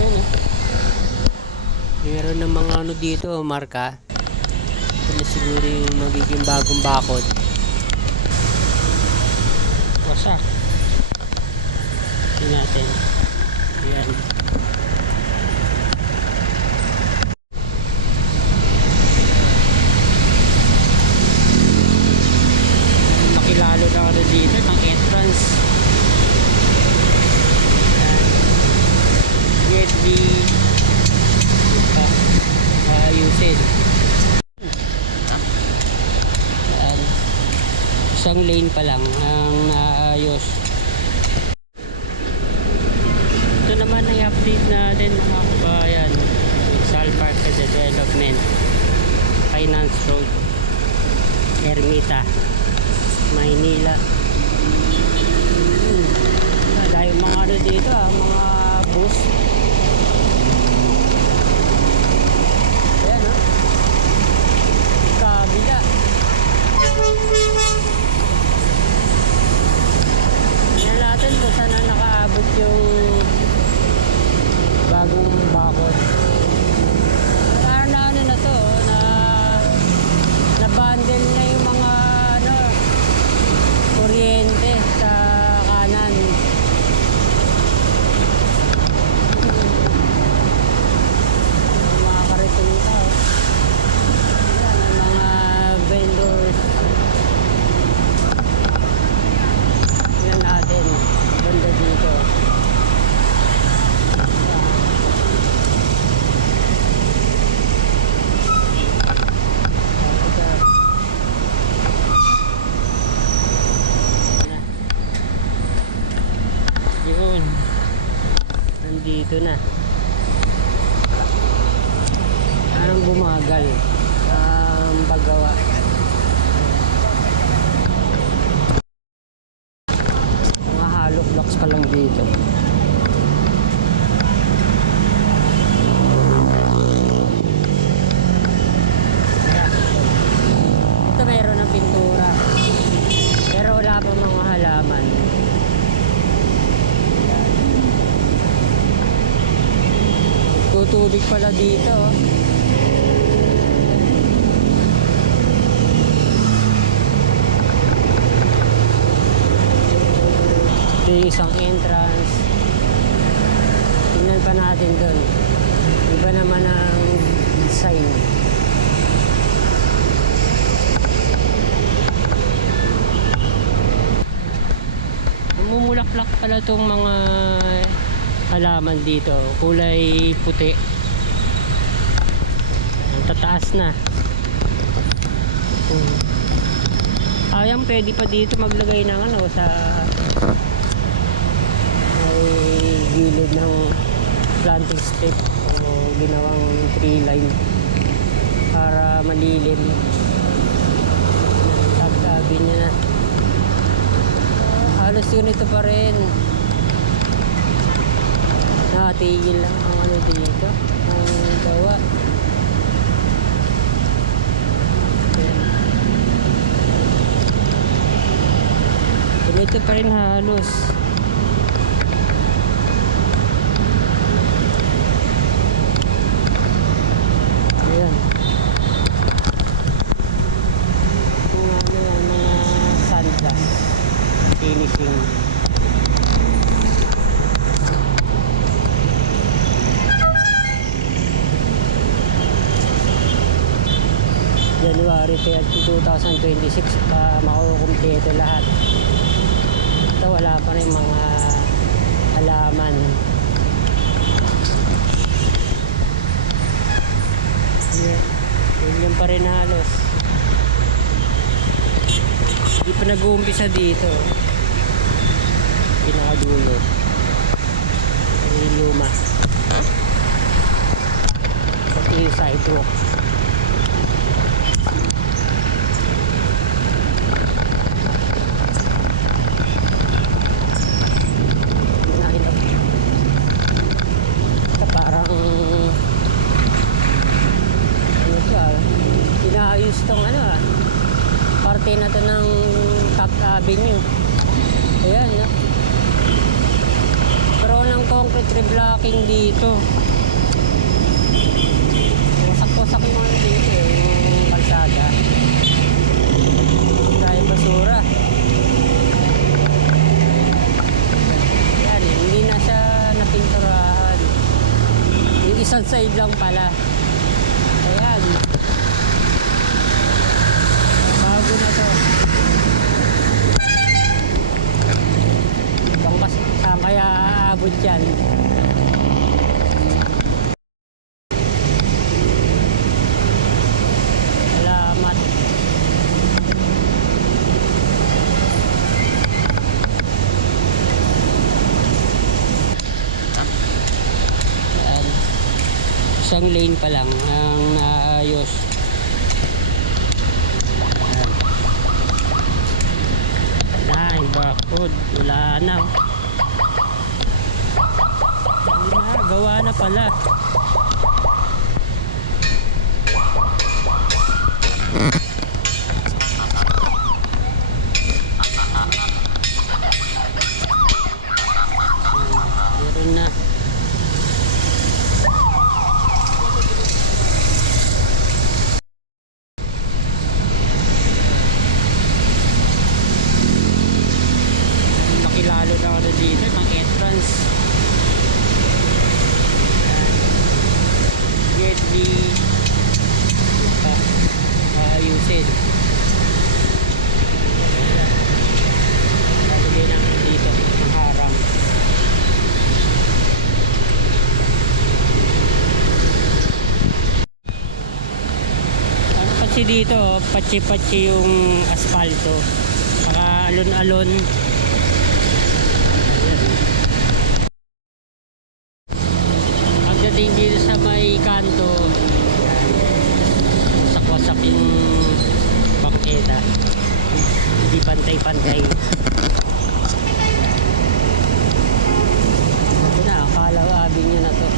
Yan eh. Meron ng mga ano dito, marka. Ito na siguro yung magiging bagong bakod. Wasak. Tingnan natin. Ayan. Nakilalo na ako dito ng entrance. Ayan. Get the uh, ayusin. Ayan. Isang lane pa lang ang naayos. Ito naman ay update natin mga kabayan. Salpark Development. Finance Road. Ermita. Maynila. Hmm. Ah, Dahil mga ano dito ah, mga bus. Ayan ah. Kabila. Tingnan natin kung saan na nakaabot yung bagong bakod. Parang na ano na to, oh, na na bundle na yung mga ano kuryente sa kanan. Yung mga karitonita. oh. Yan, yung mga vendors. Yan natin. Banda dito. Ito. Yun. Nandito na. Parang bumagal ang paggawa. Mga hollow blocks pa lang dito. Ito meron ng pintura. Pero wala pa mga halaman. Tutubig pala dito. oh. Ito yung isang entrance. Tingnan pa natin doon. Iba naman ang design. Namumulaklak pala itong mga halaman dito. Kulay puti. Tataas na. Hmm. Ayang pwede pa dito maglagay ng ano sa may gilid ng planting strip o ginawang tree line para malilim. Sabi niya na. Halos ganito pa rin. Nakatigil lang ang ano dito. Ang gawa. Ganito pa rin halos. Ayan. Kung ano yan, mga sandblast. Finishing. January 30, 2026 pa makukumpleto lahat. Ito wala pa rin mga halaman. Yeah. Yun pa rin halos. Hindi pa nag-uumpisa dito. Pinakadulo. Ay luma. Pati yung sidewalk. Nakita ko. Ito parang ano siya, inaayos tong ano ah, parte na to ng Top Avenue. Ayan, no? Pero ng concrete Pre-blocking dito. Wasak-wasak yung ano dito eh, yung kalsada. Dahil basura. Yan, hindi na siya napinturahan. Yung isang side lang pala. Ayan. Bago na to. Bang kas saan kaya aabot yan? Salamat. Ayan. Isang lane pa lang ang naayos. Na, yung backroad. Wala na. Wala gawa na pala. Ayusin. Lalagay namin dito, ang harang. Ano kasi dito, oh, patsi-patsi yung asfalto. Saka alon-alon. Pagdating dito sa may kanto, wasak-wasak yung bangketa. Hindi pantay-pantay. Ito na, akala abing nyo na to.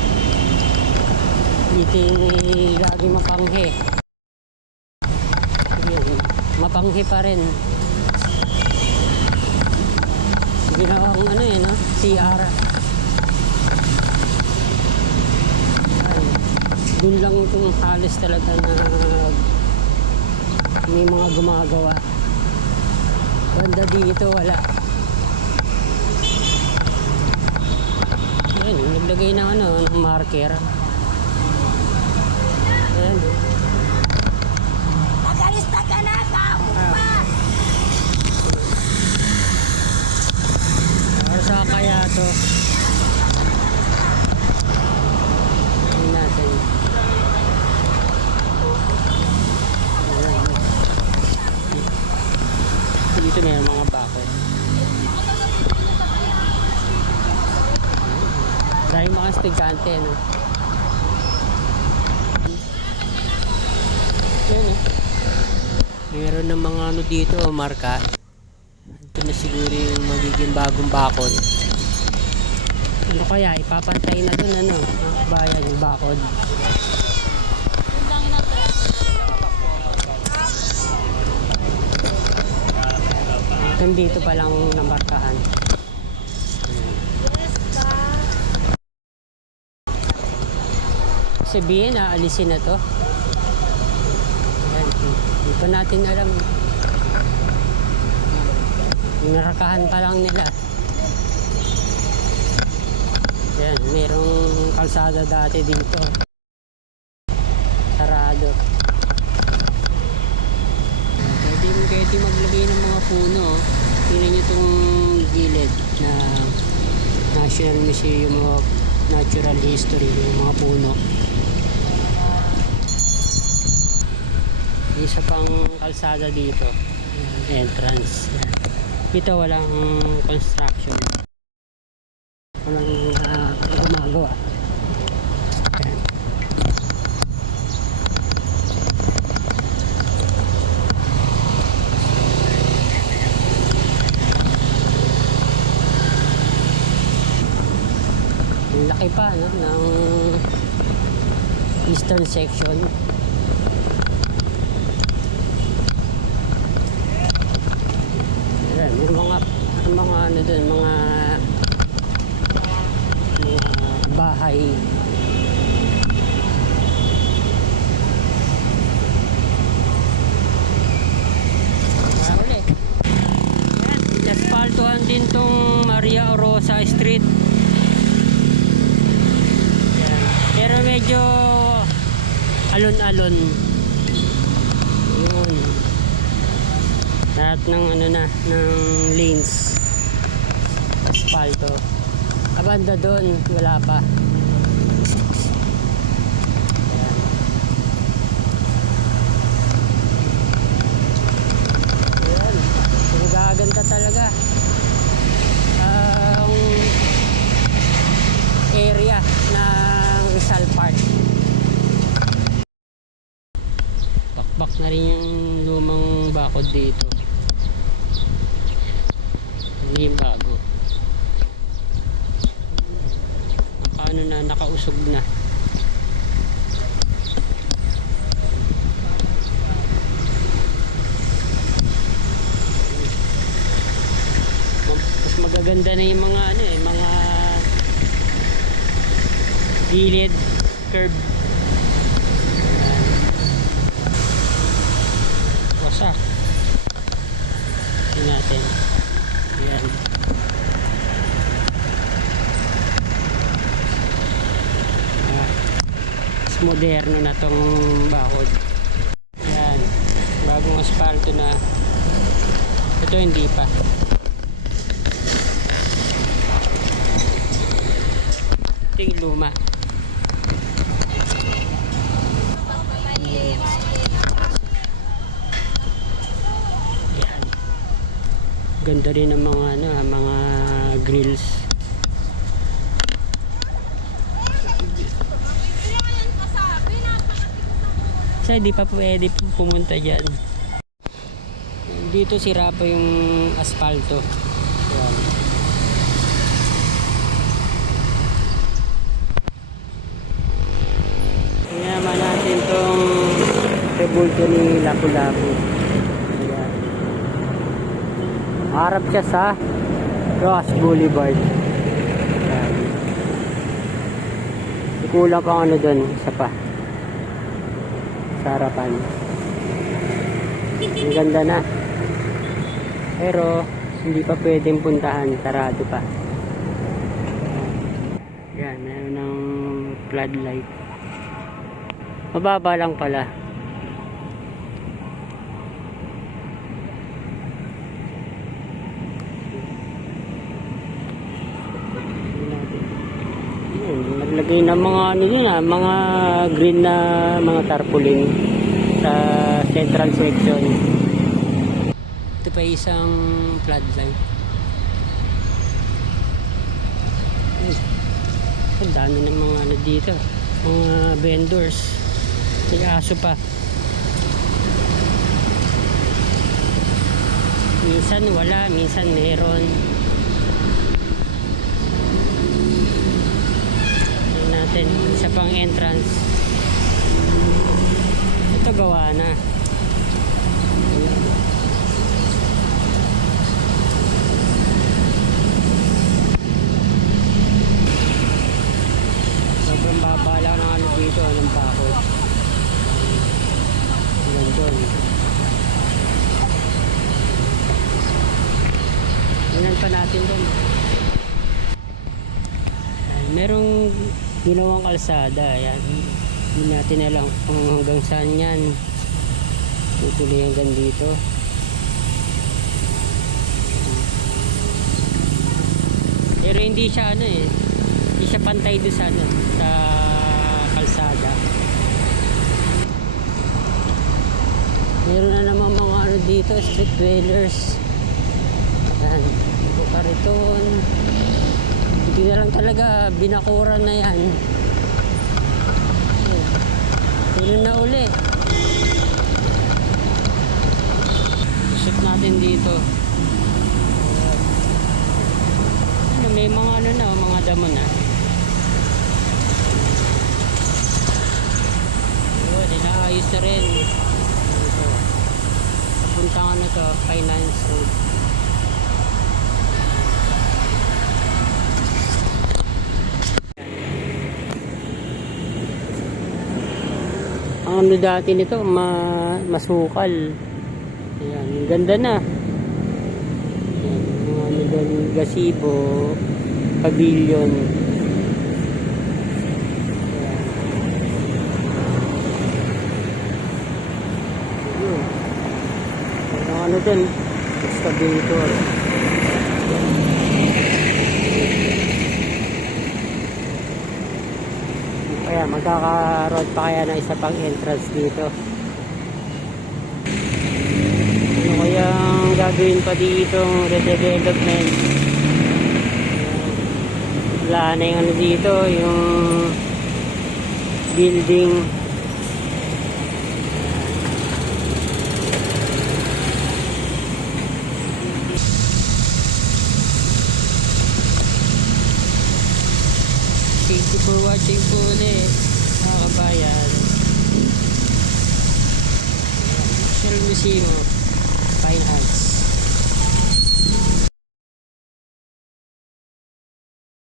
Dito yung lagi mapanghe. Yun, mapanghi pa rin. Ginawang ano eh, no? CR. Ay, Doon lang itong halos talaga na may mga gumagawa. Banda dito, wala. Ayan, naglagay ng ano, ng marker. Ayan. Magalista ka na, kamu pa! Para sa kaya to? Tingnan natin. Ayan. Dito may mga bakod. Dahil mga estudyante, no? Yan, eh. Meron ng mga ano dito, marka. Ito na siguro yung magiging bagong bakod. Ano kaya? Ipapantay na dun ano? Mga kabayan, yung bakod. Hanggang dito pa lang namarkahan. Sabihin, aalisin na to. Ayan, Hindi pa natin alam. Narakahan pa lang nila. Yan, merong kalsada dati dito. Sarado. Pwede, pwede maglagay ng mga puno. Tingnan nyo itong gilid na National Museum of Natural History, yung mga puno. Isa pang kalsada dito. Entrance. Dito walang construction. Walang ah, gumagawa. Yan. Ang laki pa no, ng eastern section. Ayan, yung mga mga ano dun, mga mga bahay. Ah, Inaspaltuhan din tong Maria Orosa Street. Yan. Pero medyo alon-alon. Yun. Lahat ng ano na, ng lanes. Asfalto. Abanda doon, wala pa. Ayan. Ayan. Nagaganda talaga. Bakod dito. Hindi bago. Naka ano na, nakausog na. Mas magaganda na yung mga ano eh, mga gilid, curb. Wasak. Tingnan natin. Ayan. Ah, mas moderno na tong bakod. Yan. Bagong asfalto na. Ito hindi pa. Ito yung luma. Yan. Ganda rin ng mga ano, ah, mga grills. Kasi di pa pwede pumunta dyan. Dito sira pa yung asfalto. Yan. Tingnan natin tong rebulto ni Lapu-Lapu. Harap siya sa Ross Boulevard. Ayan. Kulang pang ano doon, isa pa. Sa harapan. Ang ganda na. Pero hindi pa pwedeng puntahan, sarado pa. Yan, meron ng floodlight. Mababa lang pala. Yun, naglagay ng mga ano yun ah, mga green na mga tarpaulin sa central section. Ito pa isang floodlight. Yun. Ang dami ng mga ano dito. Mga vendors. May aso pa. Minsan wala, minsan meron. Tingnan natin, isa pang entrance. Ito gawa na. Sobrang baba lang ng ano dito, ng bakod. Hanggang. Tingnan pa natin doon. Ayan, merong ginawang kalsada. Ayan. Hindi natin alam kung hanggang saan yan. Tutuloy hanggang dito. Pero hindi siya ano eh. Hindi siya pantay doon sa ano, sa kalsada. Meron na naman mga ano dito, street dwellers. Yan, Bukariton. Hindi na lang talaga binakuran na yan. Meron na uli. Shoot natin dito. Ano, may mga ano na, mga damo na. Yun, inaayos na rin. Ito. Papunta ka na to, finance road. Ano dati nito, ma masukal. Ayan, ganda na. Ayan, mga ano doon, gazebo, pavilion. Ayan. Ang ano doon, excavator. Kaya magkakaroon pa kaya ng isa pang entrance dito. Ano kaya gagawin pa dito redevelopment? Wala na yung ano dito, yung building. You for watching po ulit, mga kabayan. Shell of Fine Arts.